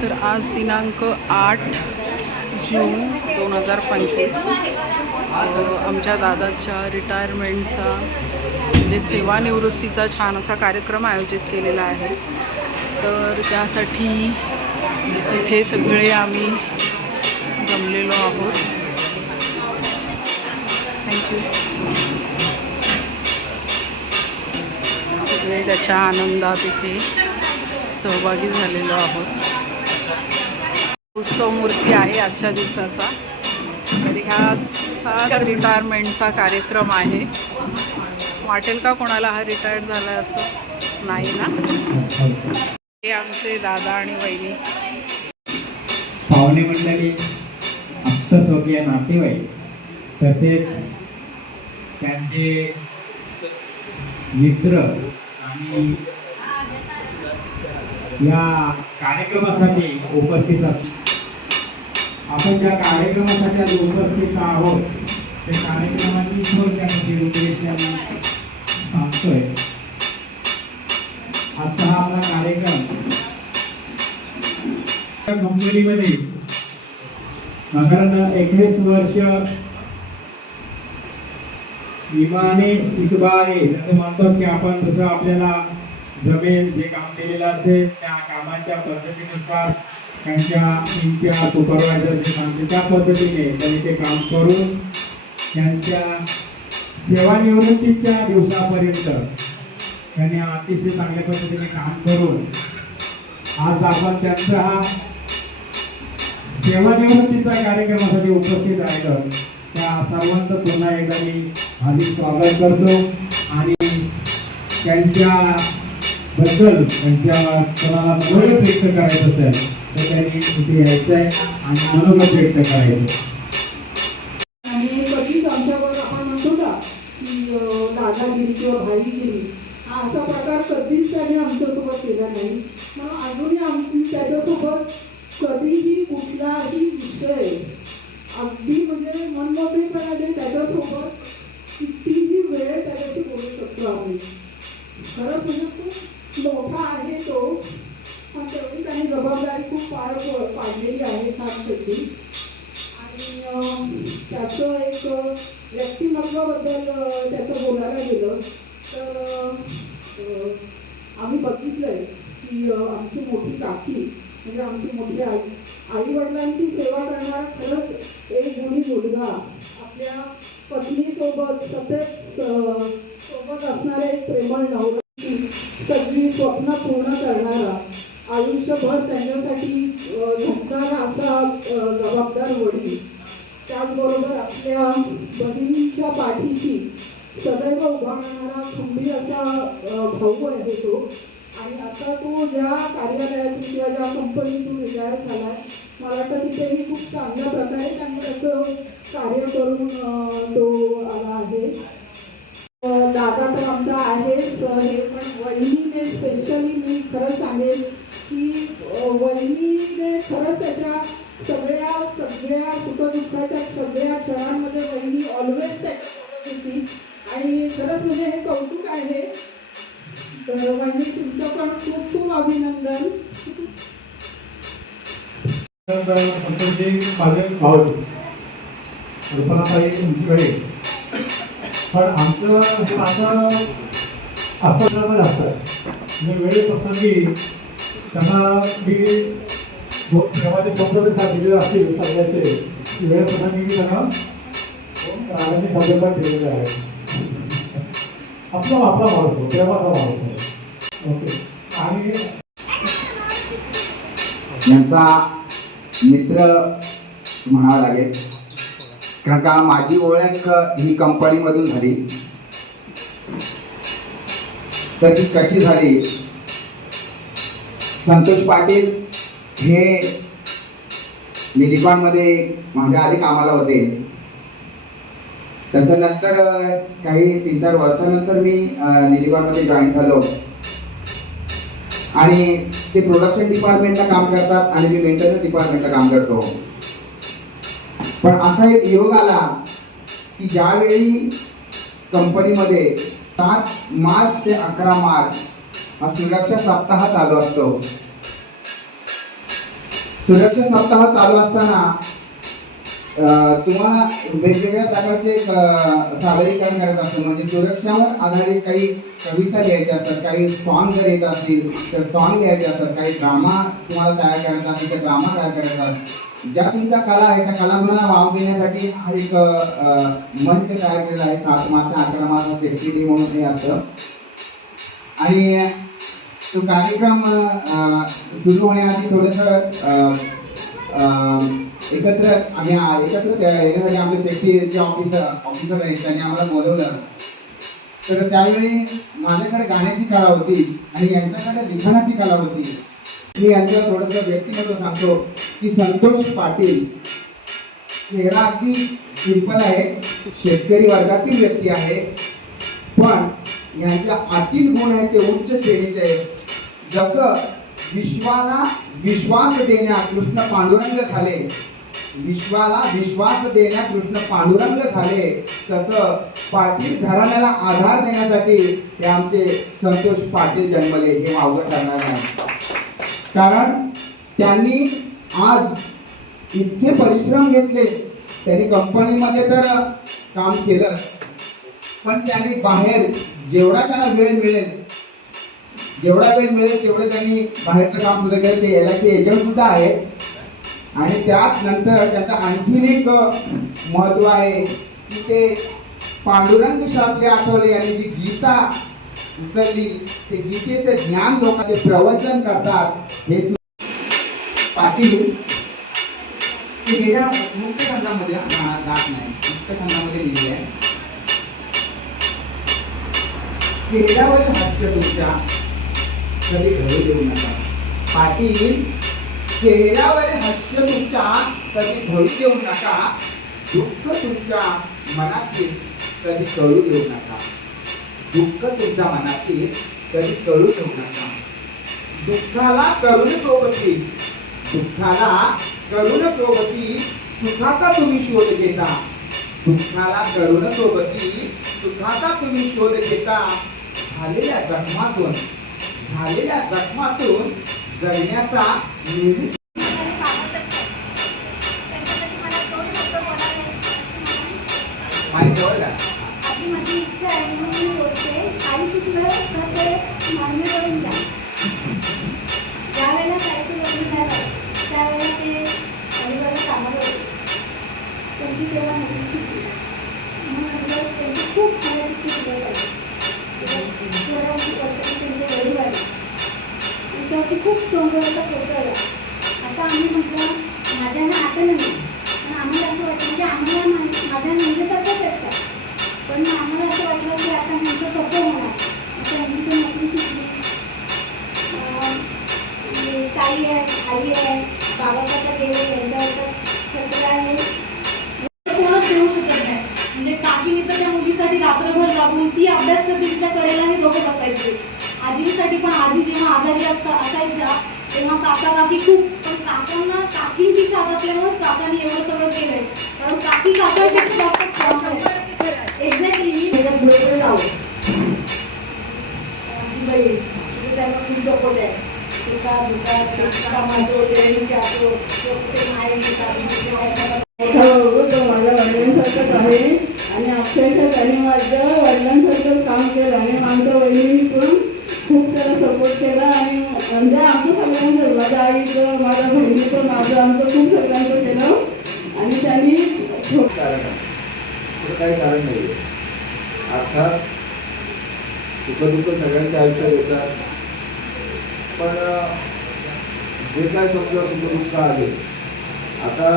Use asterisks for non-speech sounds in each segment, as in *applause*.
तर आज दिनांक आठ जून दोन हजार पंचवीस. आमच्या दादाच्या रिटायरमेंटचा म्हणजे सेवानिवृत्तीचा छान असा कार्यक्रम आयोजित केलेला आहे. तर त्यासाठी इथे सगळे आम्ही जमलेलो आहोत. थँक्यू सगळे त्याच्या आनंदात इथे सहभागी झालेलो आहोत. उत्सव मूर्ती आहे आजच्या दिवसाचा. तर ह्याचाच रिटायरमेंटचा कार्यक्रम आहे. वाटेल का कोणाला हा रिटायर्ड झाला असं? नाही ना? हे आमचे दादा आणि वहिनी. पाहुणे मंडळी आप्तस्वकीय नातेवाईक तसेच त्यांचे मित्र आणि या कार्यक्रमासाठी उपस्थित असतात. आपण ज्या कार्यक्रमासाठी आज उपस्थित आहोत त्या कार्यक्रमाची थोडक्यामध्ये रूपरेषा सांगतोय. आजचा हा आपला कार्यक्रम. कंपनीमध्ये साधारण एकवीस वर्ष इमाने इतबारे जसं म्हणतो की आपण जसं आपल्याला जमेल जे काम केलेलं असेल त्या कामाच्या पद्धतीनुसार त्यांच्या त्यांच्या सुपरवायझर जे सांगते त्या पद्धतीने त्यांनी ते काम करून त्यांच्या सेवानिवृत्तीच्या दिवसापर्यंत त्यांनी अतिशय चांगल्या पद्धतीने काम करून आज आपण त्यांचा हा सेवानिवृत्तीचा कार्यक्रमासाठी उपस्थित राहिलं. त्या सर्वांचं पुन्हा एकदा मी हार्दिक स्वागत करतो. आणि त्यांच्या बद्दल त्यांच्या कोणाला व्यक्त करायचं असेल इथे यायचं आहे आणि मनोगत व्यक्त करायचं आणि कधीच आमच्यावर आपण म्हणतो ना की दादागिरी किंवा भाईगिरी. हा असा प्रकार कधीच त्याने आमच्यासोबत केला नाही. अजूनही आम्ही त्याच्यासोबत कधीही कुठलाही विषय अगदी म्हणजे मनमोकळेपणाने त्याच्यासोबत कितीही वेळ त्याच्याशी बोलू शकतो आम्ही. खरंच म्हणजे खूप मोठा आहे तो. पण तेवढी जबाबदारी खूप पार पाडलेली आहे छानपैकी आणि त्याचं एक व्यक्तिमत्वाबद्दल त्याचं बोलायला गेलं तर आम्ही आम्ही बघितलंय की आमची मोठी काकी म्हणजे आमची मोठी आई आई वडिलांची सेवा करणारा खरंच एक गुणी मुलगा आपल्या पत्नीसोबत सतत सोबत असणारे एक प्रेमळ नवरा सगळी स्वप्न पूर्ण करणारा आयुष्यभर त्यांच्यासाठी झटणारा असा जबाबदार वडील. त्याचबरोबर आपल्या बहिणीच्या पाठीशी सदैव उभा राहणारा खंबीर असा भाऊ आहे तो. आणि आता तो ज्या कार्यालयातून किंवा ज्या कंपनीतून रिटायर आहे मला वाटतं तिथेही खूप चांगल्या प्रकारे त्यांनी त्याचं कार्य करून तो आला आहे. दादा तर आमचा आहेच हे पण वहिनीने स्पेशली मी खरंच सांगेन वहिनीने खरंच त्याच्या सगळ्या सगळ्या सुखदुःखाच्या सगळ्या क्षणांमध्ये वहिनी ऑलवेज त्याच्यासोबत होती. आणि खरंच म्हणजे हे कौतुक आहे. तर वहिनी तुमचं पण खूप खूप अभिनंदन. माझे भावजी कल्पनाताई तुमची पण आमचं असं माझं अस्पतालामध्ये असतं. म्हणजे प्रसंगी त्यांना मी दो- देवाचे शब्द जर दिलेले असतील सगळ्याचे. वेळे मी त्यांना अं, मी दिलेले आहे. आपला आपला मारतो प्रेमाचा मारतो ओके. आणि यांचा मित्र म्हणावा लागेल. कारण का माझी ओळख ही कंपनीमधून झाली. तर ती कशी झाली? संतोष पाटील हे निलिकॉनमध्ये माझ्या आधी कामाला होते. त्याच्यानंतर काही तीन चार वर्षानंतर मी अं, जॉईन झालो. आणि ते प्रोडक्शन डिपार्टमेंटला काम करतात आणि मी मेंटेनन्स डिपार्टमेंटला काम करतो. पण असा एक योग आला की ज्यावेळी कंपनीमध्ये सात मार्च ते अकरा मार्च हा सुरक्षा सप्ताह चालू असतो. सुरक्षा सप्ताह चालू असताना तुम्हाला वेगवेगळ्या प्रकारचे सादरीकरण करत असतो. म्हणजे सुरक्षावर आधारित काही कविता लिहायच्या असतात काही सॉन्ग जर येत असतील तर सॉन्ग लिहायचे असतात. काही ड्रामा तुम्हाला तयार करायचा असेल तर ड्रामा तयार करायचा असतात. ज्या तुमच्या कला आहे त्या कलागुणांना वाव देण्यासाठी हा एक मंच तयार केलेला आहे. सात मार्च अकरा मार्च सेफ्टी डे म्हणून हे असतं. आणि तो कार्यक्रम सुरू होण्याआधी थोडंसं एकत्र आम्ही एकत्र येण्यासाठी आमचे सेफ्टीचे ऑफिसर ऑफिसर आहेत त्यांनी आम्हाला बोलवलं. तर त्यावेळी माझ्याकडे गाण्याची कला होती आणि यांच्याकडे लिखाणाची कला होती. मी यांचं थोडंसं व्यक्तिमत्व सांगतो की संतोष पाटील चेहरा अगदी सिंपल आहे शेतकरी वर्गातील व्यक्ती आहे पण यांच्या आतील गुण आहेत ते उच्च श्रेणीचे आहेत. जसं विश्वाला विश्वास देण्या कृष्ण पांडुरंग झाले. विश्वाला विश्वास देण्या कृष्ण पांडुरंग झाले. तसं पाटील घराण्याला आधार देण्यासाठी हे आमचे संतोष पाटील जन्मले. हे वावगं करणार नाही. कारण त्यांनी आज इतके परिश्रम घेतले. त्यांनी कंपनीमध्ये तर काम केलं. पण त्यांनी बाहेर जेवढा त्यांना वेळ मिळेल जेवढा वेळ मिळेल तेवढं त्यांनी बाहेरचं काम सुद्धा केलं. ते एल आय सी एजंट सुद्धा आहेत. आणि त्याच नंतर त्याचं आणखीन एक महत्त्व आहे की ते पांडुरंग शास्त्री आठवले यांनी जी गीता उचलली ते गीतेचं ज्ञान लोकांचे प्रवचन करतात हे पाटील ते गेल्या मुख्य खंडामध्ये जात नाही मुख्य लिहिले आहे. चेहऱ्यावरील हास्य तुमच्या कधी घरी देऊ नका. पाटील चेहऱ्यावर हास्य तुमच्या कधी घरी देऊ नका. दुःख तुमच्या मनातील कधी कळू देऊ नका. दुःख तुमच्या मनातील कधी कळू देऊ नका. दुःखाला करुण सोबती दुःखाला करुण सोबती सुखाचा तुम्ही शोध घेता. दुःखाला करुण सोबती सुखाचा तुम्ही शोध घेता. झालेल्या जखमातून झालेल्या जखमातून जगण्याचा निर्णय माहिती वरती खूप खूप सोंगळ्याचा फोटो आला आता आम्ही म्हटलं माझ्यानं आता नाही. पण आम्हाला असं वाटलं की आम्हाला माझ्या नंदेसारखंच आहेत का पण आम्हाला असं वाटलं की आता म्हणजे कसं होणार? आता आम्ही पण नोकरी शिकली म्हणजे ताई आहे आई आहे बाबाकडे गेले यांच्या सगळं आहे. म्हणजे कोणच देऊ शकत नाही. म्हणजे काकीने तर त्या मुलीसाठी रात्रभर जागून ती अभ्यास करते तिच्या कडेला हे दोघं बसायचे आजीसाठी पण आजी जेव्हा आजारी असता असायच्या तेव्हा काका काकी खूप पण काकांना काकींची साथ असल्यामुळे काकांनी एवढं सगळं केलंय. कारण काकी काकापेक्षा एक्झॅक्टली मी त्याच्यात जाऊ. त्यांना खूप जपत आहे. हो, हो, माझ्या वडिलांसारखंच आहे. आणि अक्षरशः त्यांनी माझ्या वडिलांसारखंच काम केलं आणि माझं म्हणजे आमचं सगळ्यांचं माझ्या आईचं माझ्या बहिणीचं माझं आमचं खूप सगळ्यांचं केलं. आणि त्यांनी खूप कारण आहे काही कारण नाही. अर्थात सुखदुःख सगळ्यांच्या आयुष्यात येतात. पण जे काय समजा सुखदुःख आले आता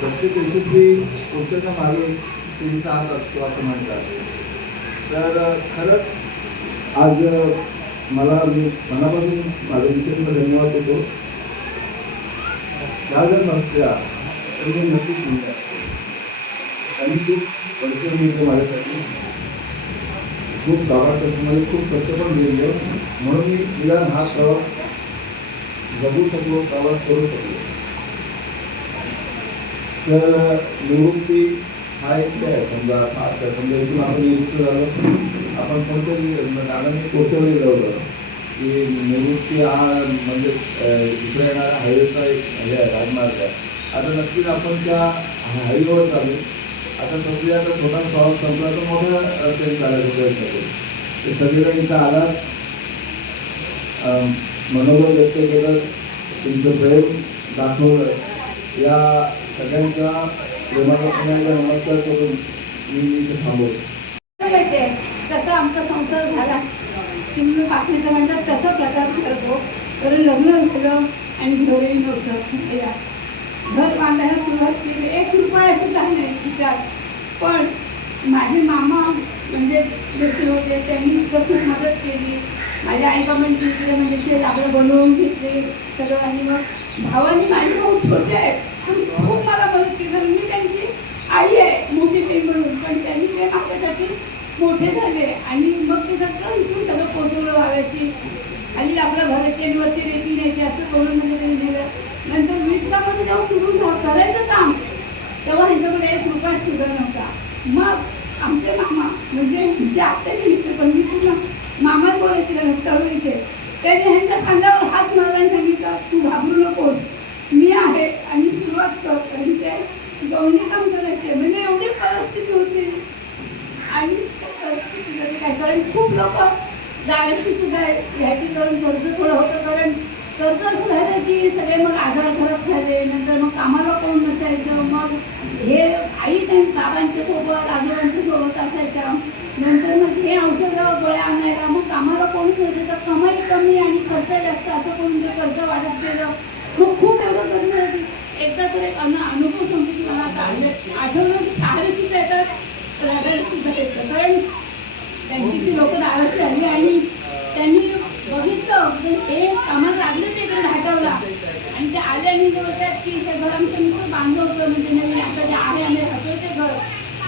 प्रत्येक यशस्वी पुरुषाच्या मागे स्त्रीचा हात असतो असं म्हणतात. तर खरंच आज मला मी मनापासून माझ्या विषयांना धन्यवाद देतो. त्या जर नसत्या तर मी नक्कीच म्हणतात त्यांनी खूप परिश्रम घेतले माझ्यासाठी. खूप गावात असणारे खूप कष्ट पण मिळले. म्हणून मी तिला हा प्रवास जगू शकलो प्रवास करू शकलो. तर निवृत्ती हा एक काय आहे, समजा समजा इथून आपण निवृत्त झालो आपण कोणतरी दादाने कोचवले लावलं की निवृत्ती हा म्हणजे अं, दुसऱ्या येणारा हायवेचा एक हे आहे राजमार्ग आहे. आता नक्कीच आपण त्या हायवेवर चालू. आता सगळी आता छोटा प्रवास संपला तर मोठ्या रस्त्याने चालायचा प्रयत्न करू. ते सगळीकडे इथं आला मनोबल व्यक्त केलं. तुमचं प्रेम दाखवलं. या सगळ्यांच्या प्रेमाला नमस्कार करून मी इथे थांबवतो. माहितीये आमचा संसार झाला चिमणी पाकण्याचं म्हणतात तसा प्रकार करतो. तर लग्न झालं आणि घरही नव्हतं. घर बांधायला सुरुवात केली. एक रुपया सुद्धा नाही विचार. पण माझे मामा म्हणजे जसे होते त्यांनी सुद्धा खूप मदत केली. माझ्या आईबाबांनी इकडे म्हणजे ते लाकडं बनवून घेतले सगळं. आणि मग भावाने माझे भाऊ छोटे आहेत. पण खूप मला मदत केली. कारण मी आई आहे मोठी ती म्हणून. पण त्यांनी ते माझ्यासाठी मोठे झाले. आणि मग ते सगळं इथून सगळं पोचवलं वाव्याशी आणि आपल्या घराची आणि रेती न्यायची असं करून म्हणजे त्यांनी दिलं नंतर वीटकामध्ये जेव्हा सुरू झा- करायचं काम तेव्हा ह्यांच्याकडे एक रुपया सुद्धा नव्हता. मग आमचे मामा म्हणजे जे आत्याचे मित्र पण मी पूर्ण मामाच बोलायचे त्याला तळवळीचे त्याने ह्यांच्या खांद्यावर हात मारला आणि सांगितलं तू घाबरू नकोस. मी आहे आणि सुरुवात कर. आणि ते गवंडी काम करायचे म्हणजे एवढी परिस्थिती होती. आणि त्या परिस्थितीमध्ये काय कारण खूप लोक जाण्याची सुद्धा ह्याची करून कर्ज थोडं होतं. कारण कर्ज असं झालं की सगळे मग आजार घरात झाले. नंतर मग कामाला कोण नसायचं मग हे आई त्यांच्या बाबांच्या सोबत आजोबांच्या सोबत असायच्या. नंतर मग हे औषधं गोळ्या आणायला मग कामाला कोणीच नसायचं तर कमाई कमी आणि खर्च जास्त असं करून ते कर्ज वाढत गेलं. मग खूप एवढं कर्ज झालं. एकदा तर एक अनु अनुभव म्हणजे आठवलं की शाळेत येतात रडायला सुद्धा कारण बँकेची लोक दाराशी आली आणि त्यांनी बघितलं म्हणजे हे कामाला लागले ते इकडे हटवला आणि ते आले आणि ते बोलतात की हे घर आमचं नुकतं बांधलं होतं म्हणजे नवीन आता जे आहे आम्ही हटवलं ते घर.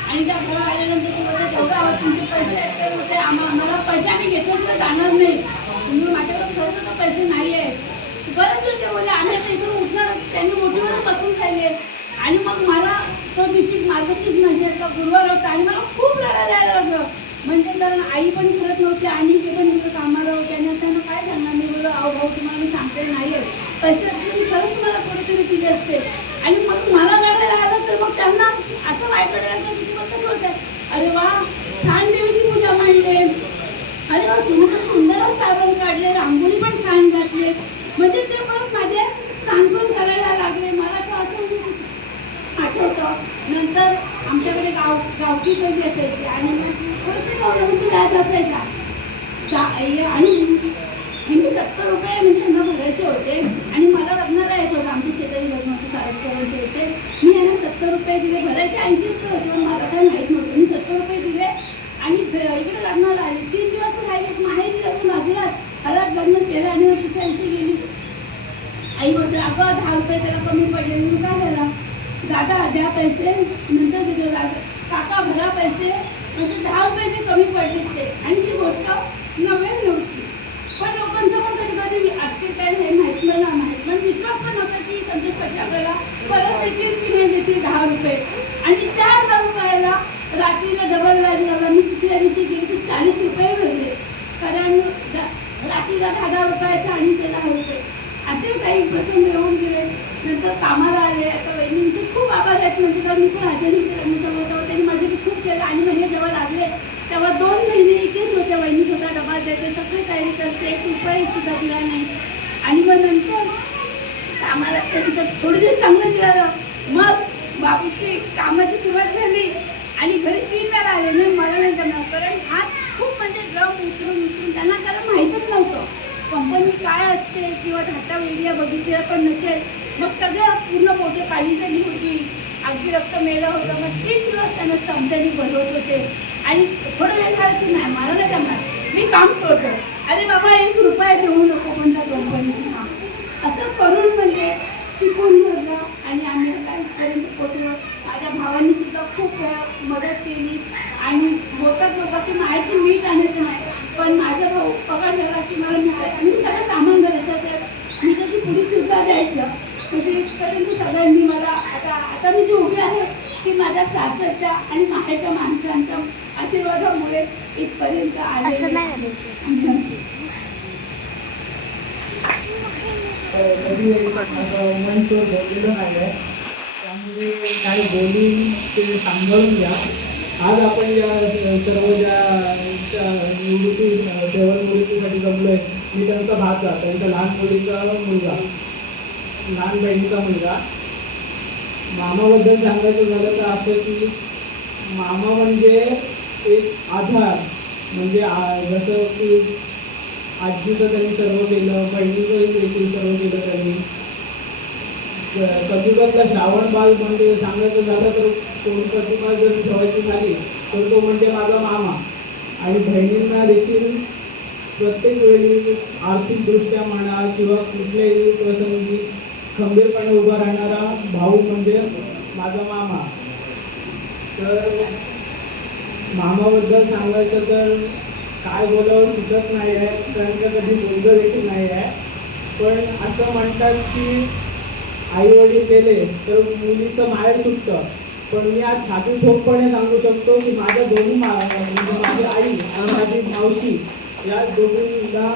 आणि त्या घर आल्यानंतर ते बोलतात एवढं आवाज तुमचे पैसे आहेत तर होते आम्हा आम्हाला पैसे आम्ही घेतल्याशिवाय जाणार नाही. तुम्ही माझ्याकडे खरंच तर पैसे नाही आहेत बरेच ते बोलले आम्ही आता इकडून उठणार त्यांनी मोठीवर बसून राहिले. आणि मग मला तो दिवशी मार्गशीर्ष महिन्याचा गुरुवार होता आणि मला खूप लढा द्यायला लागलं. म्हणजे कारण आई पण फिरत नव्हती आणि ते पण इकडे कामाला होते आणि त्यांना काय सांगणार? मी बोललो अहो भाऊ तुम्हाला मी सांगते नाही आहे पैसे असले मी खरंच तुम्हाला कुठेतरी दिले असते. आणि मग मला रडायला आलं तर मग त्यांना असं वाईट वाटायला लागलं की मग कसं होतं अरे वा छान देवीची पूजा मांडले. अरे वा तुम्ही तर सुंदरच सावरण काढले रांगोळी पण छान घातले. म्हणजे ते पण माझ्या सांगून करायला लागले मला तर असं आठवतं नंतर आमच्याकडे गाव गावठी सजी असायची आणि मग थोडेसे व्याज असायचा. आणि म्हणजे सत्तर रुपये म्हणजे त्यांना भरायचे होते आणि मला लग्न राहायचं होतं आमच्या शेजारी लग्न होते सारसकरांचे होते मी यांना सत्तर रुपये दिले भरायचे ऐंशी रुपये होते पण मला काय माहीत नव्हतं. मी सत्तर रुपये दिले आणि इकडे लग्नाला आले. तीन दिवस राहिले माहेरी लग्न बाजूला हळद लग्न केलं आणि मग दिवशी गेली. आई म्हणते अगं दहा रुपये त्याला कमी पडले. म्हणून काय झाला? दादा द्या पैसे. नंतर दिले दादा. काका भरा पैसे. म्हणजे दहा रुपये ते कमी पडले ते. आणि ती गोष्ट नव्याण्णवची पण लोकांचं पण कधी कधी असते काय हे माहीत मला ना माहीत पण विश्वास पण होता की संतोष पाटील आपल्याला परत देतील की नाही देतील दहा रुपये. आणि त्या दहा रुपयाला रात्रीला डबल व्याज लावला मी तिसऱ्या दिवशी गेली की चाळीस रुपये भरले कारण द- रात्रीला दहा दहा रुपयाचा आणि ते दहा रुपये असे काही प्रसंग येऊन गेले नंतर कामाला आले आता वहिनींचे खूप आभार आहेत म्हणजे कारण मी पण हजेरी होते लग्नाच्या तेव्हा त्यांनी माझ्यासाठी खूप केलं आणि महिने जेव्हा लागले तेव्हा दोन महिने इथेच होत्या वहिनी स्वतः डबा द्यायचे सगळी तयारी करते एक रुपये सुद्धा दिला नाही आणि मग नंतर कामाला त्यानंतर थोडे दिवस चांगलं मिळालं मग बापूची कामाची सुरुवात झाली आणि घरी तीन वेळा आले नाही मला नाही जमणार कारण हात खूप म्हणजे ड्रम उतरून उतरून त्यांना कारण माहीतच नव्हतं कंपनी काय असते किंवा धाटा एरिया बघितलेला पण नसेल मग सगळं पूर्ण पोटे पाणी झाली होती अगदी रक्त होतं मग तीन दिवस त्यांना चमच्यानी बनवत होते. आणि थोडं वेळ झालं की नाही मला नाही जमणार मी काम सोडतो अरे बाबा एक रुपया देऊ नको म्हणतात कंपनीची असं करून म्हणजे टिकून धरलं आणि आम्ही काहीपर्यंत पोटलं माझ्या भावांनी सुद्धा खूप मदत केली. आणि होतात लोक की मायाची मीठ आणायचं नाही. पण माझा भाऊ पगार झाला की मला मीठ मी सगळं सामान भरायचं तर मी तशी पुढे सुद्धा द्यायचं तशी इथपर्यंत सगळ्यांनी मला आता आता मी जी उभी आहे ती माझ्या सासरच्या आणि माहेरच्या माणसांच्या आशीर्वादामुळे इथपर्यंत आले अ, कधी असं मंचवर बोललेलं नाही आहे त्यामुळे काय बोलून ते सांभाळून घ्या. आज आपण या सर्व ज्या निवृत्ती सेवानिवृत्तीसाठी जमलो आहे मी त्यांचा भाचा त्यांच्या लहान मुलीचा मुलगा लहान बहिणीचा मुलगा. मामाबद्दल सांगायचं झालं तर असं की मामा म्हणजे एक आधार. म्हणजे जसं की आजीचं त्यांनी सर्व केलं बहिणीचंही देखील सर्व केलं त्यांनी. क- श्रावण बाल म्हणजे सांगायचं झालं तर कोण प्रतिमा जर ठेवायची झाली तर तो म्हणजे माझा मामा. आणि बहिणींना देखील प्रत्येक वेळी आर्थिकदृष्ट्या म्हणा किंवा कुठल्याही प्रसंगी खंबीरपणे उभा राहणारा भाऊ म्हणजे माझा मामा. तर मामाबद्दल सांगायचं तर काय बोलावं सुचत नाही आहे. त्यांचं कधी बोललं देखील नाही आहे. पण असं म्हणतात की आई वडील गेले तर मुलीचं माहेर सुटतं. पण मी आज छाती ठोकपणे सांगू शकतो की माझ्या दोन्ही मा म्हणजे माझी आई आणि माझी मावशी या दोघींना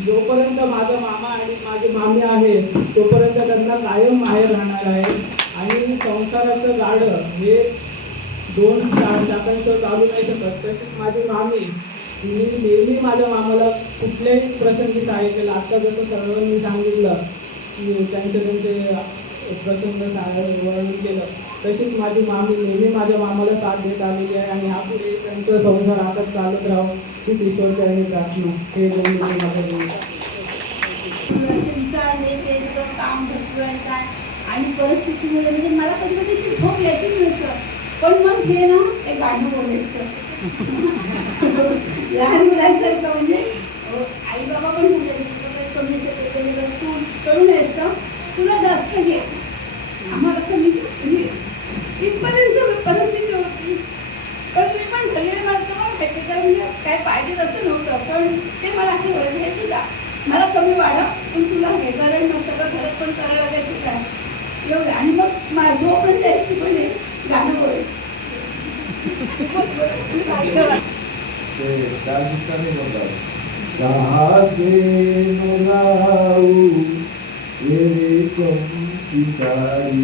जोपर्यंत माझा मामा आणि माझी मामे आहे तोपर्यंत त्यांना कायम बाहेर राहणार आहे. आणि संसाराचं गाडं हे दोन चार चाकांचं चालू नाही शकत. तसेच माझी मामी मी नेहमी माझ्या मामाला कुठल्याही प्रसंगी सहाय्य केलं. आता जसं सर्वांनी सांगितलं की त्यांचे त्यांचे प्रसंग सहाय्य वर्णन केलं. तशीच माझी मामी नेहमी माझ्या मामाला साथ देत आलेली आहे आणि यापुढे त्यांचा संसार असाच चालत राहावं हीच ईश्वरच्या प्रार्थना. हे दोन काम काय आणि परिस्थितीमुळे म्हणजे मला कधी कधी झोप यायचीच नसतं. पण मग हे ना एक गाणं बोलायचं. *laughs* लहान मुलांसारखं म्हणजे आई बाबा पण बोलायचे कमी असेल तू तरुण आहेस का? तुला जास्त घे आम्हाला कमी घे इथपर्यंत परिस्थिती होती पण मी पण घरी माणसं पण भेटते तर म्हणजे काय पाहिजे असं नव्हतं पण ते मला असे बोलायचे हे सुद्धा मला कमी वाढा पण तुला हे कारण मग सगळं घरात पण करायला लागायचं काय एवढं आणि मग मा झोप नसायची पण हे गाणं बोलायचं ते त्या ठिकाणी म्हणतात जहाजे मुलाऊ रेशम की साडी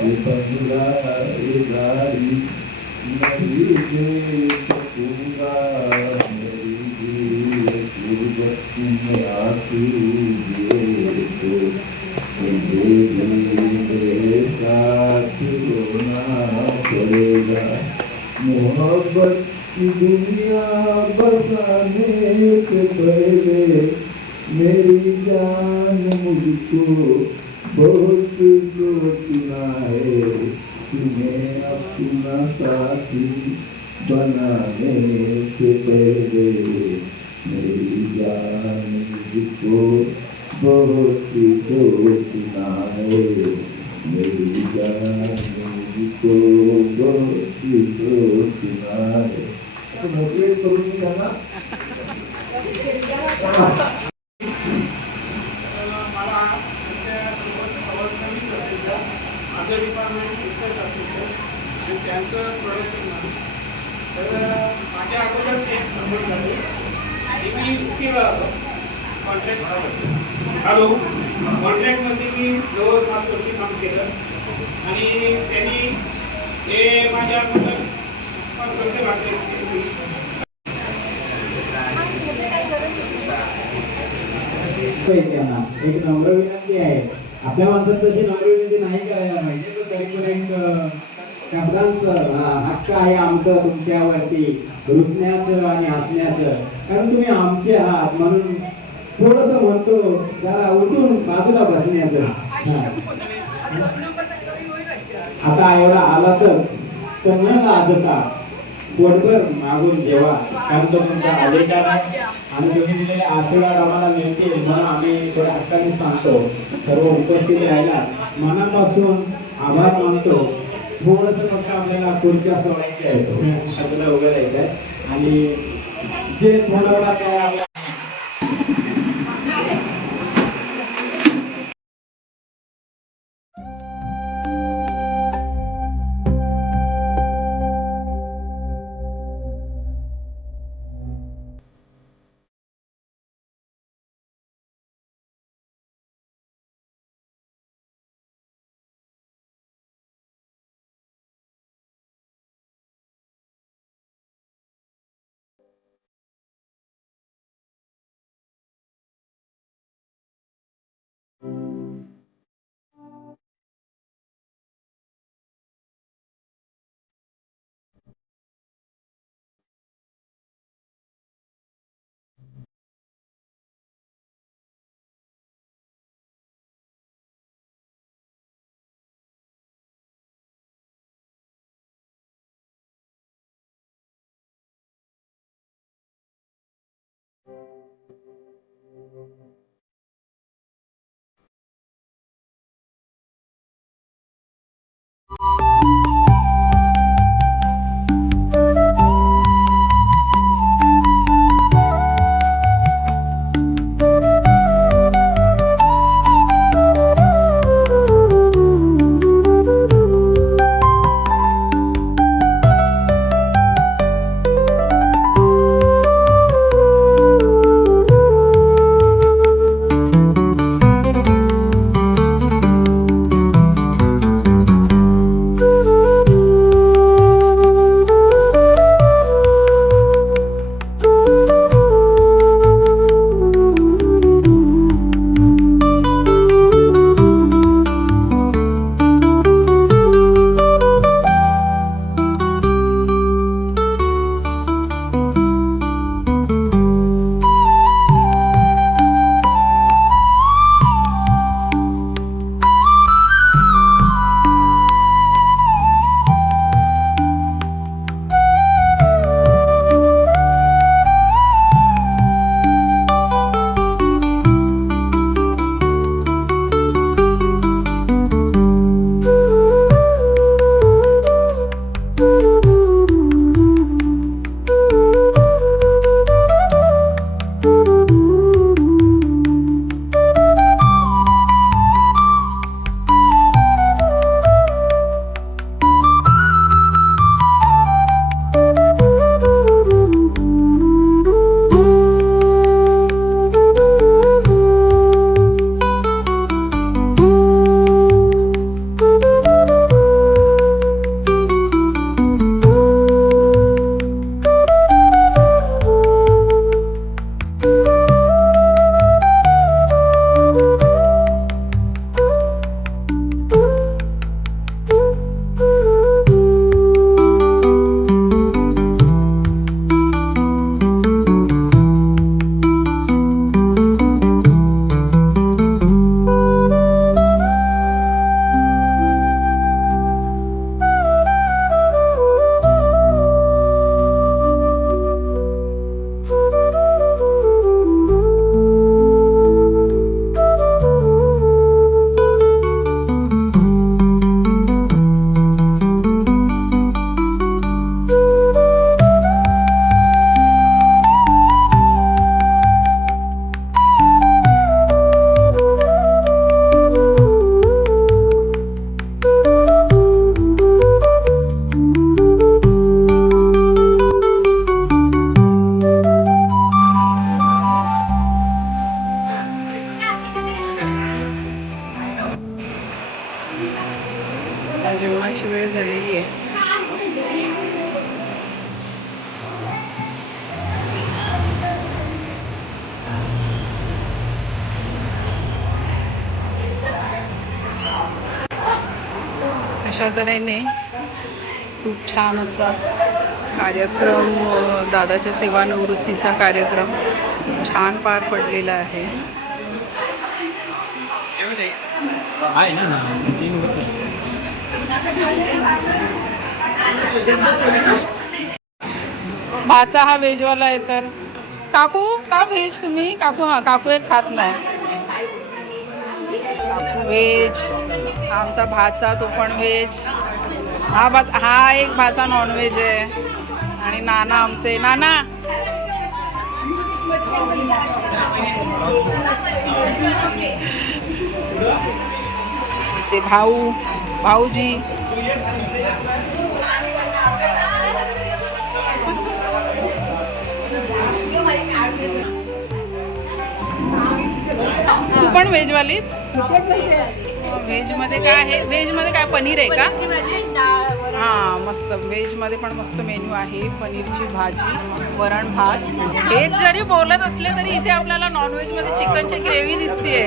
ये बंगला ये गाड़ी नहीं दे सकूंगा मेरी दिल गुर्बत में आंसू ये तो मुझे दिल मेरे साथ रोना पड़ेगा मोहब्बत की दुनिया बसाने से पहले मेरी जान मुझको बहुत सोचना है. तुम्हें अपना साथी बनाने से पहले मेरी जान मुझको बहुत सोचना है. मोटिवेट करून मी त्यांना मला माझं डिपार्टमेंट रिसर्च असायचं आणि त्यांचं प्रोडक्शन तर माझ्या अगोदर ते झाली. मी उशिरा आलो हॅलो. कॉन्ट्रॅक्टमध्ये मी जवळ सात वर्ष काम केलं. आणि त्यांनी हे माझ्या अगोदर पाच वर्ष लागले त्यांना एक नम्र विनंती आहे. आपल्या माणसात तशी नम्र विनंती नाही करायला पाहिजे. तर तरी पण एक शब्दांचं हक्क आहे आमचं तुमच्यावरती. रुसण्याचं आणि हसण्याचं. कारण तुम्ही आमचे आहात म्हणून थोडस म्हणतो जरा उठून बाजूला बसण्याचं हा. आता एवढा आला तर तर न लाजता पोटभर मागून जेवा. कारण तो तुमचा आहे आणि तुम्ही दिलेले आशीर्वाद आम्हाला मिळतील म्हणून आम्ही थोड्या हक्काने सांगतो. सर्व उपस्थित राहिला. मनापासून आभार मानतो. थोडस फक्त आपल्याला खुर्च्या सोडायच्या आहेत. आहे आणि जे थोडं तऱ्हेने खूप छान असा कार्यक्रम दादाच्या सेवानिवृत्तीचा कार्यक्रम छान पार पडलेला आहे. भाचा हा व्हेजवाला आहे तर. काकू का व्हेज तुम्ही? काकू हा काकू एक खात नाही. व्हेज आमचा भाचा तो पण व्हेज हा भाच हा एक भाचा नॉनव्हेज आहे. आणि नाना आमचे नाना! भाऊ भाऊजी. पण व्हेजवालीच? व्हेजमध्ये काय आहे? व्हेजमध्ये काय? पनीर आहे का? हां मस्त. व्हेजमध्ये पण मस्त मेन्यू आहे. पनीरची भाजी वरण भात. व्हेज जरी बोलत असले तरी इथे आपल्याला नॉनव्हेजमध्ये चिकनची ग्रेव्ही दिसते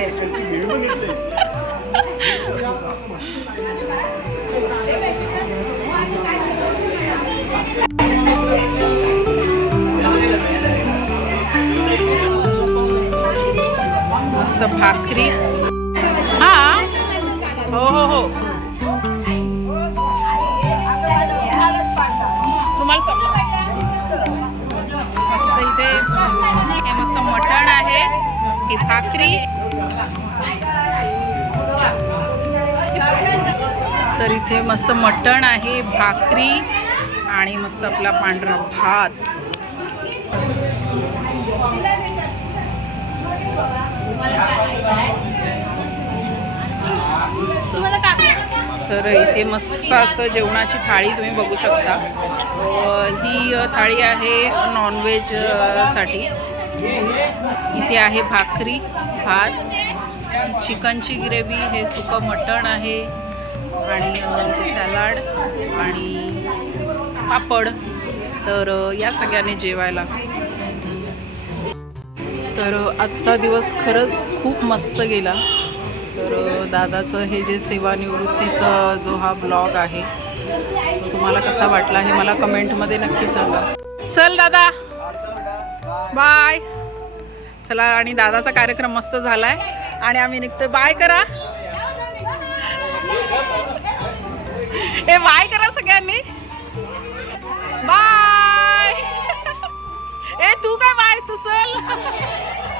मस्त भाकरी. हा? हो हो हो. तुम्हाला मस्त इथे. हे मस्त मटण आहे. ही भाकरी. तर इथे मस्त मटण आहे भाकरी आणि मस्त आपला पांढरा भात. तर इथे मस्त असं जेवणाची थाळी तुम्ही बघू शकता. ही थाळी आहे नॉनव्हेजसाठी. इथे आहे भाकरी भात चिकनची ग्रेव्ही हे सुकं मटण आहे आणि सॅलाड आणि पापड. तर या सगळ्यांनी जेवायला. तर आजचा दिवस खरंच खूप मस्त गेला. तर दादाचं हे जे सेवानिवृत्तीचा जो हा ब्लॉग आहे तो तुम्हाला कसा वाटला हे मला कमेंटमध्ये नक्की सांगा. चल दादा. बाय चला आणि दादाचा कार्यक्रम मस्त झालाय. आणि आम्ही निघतोय. बाय करा. *laughs* ए बाय करा सगळ्यांनी. बाय ए तू काय बाय तू चल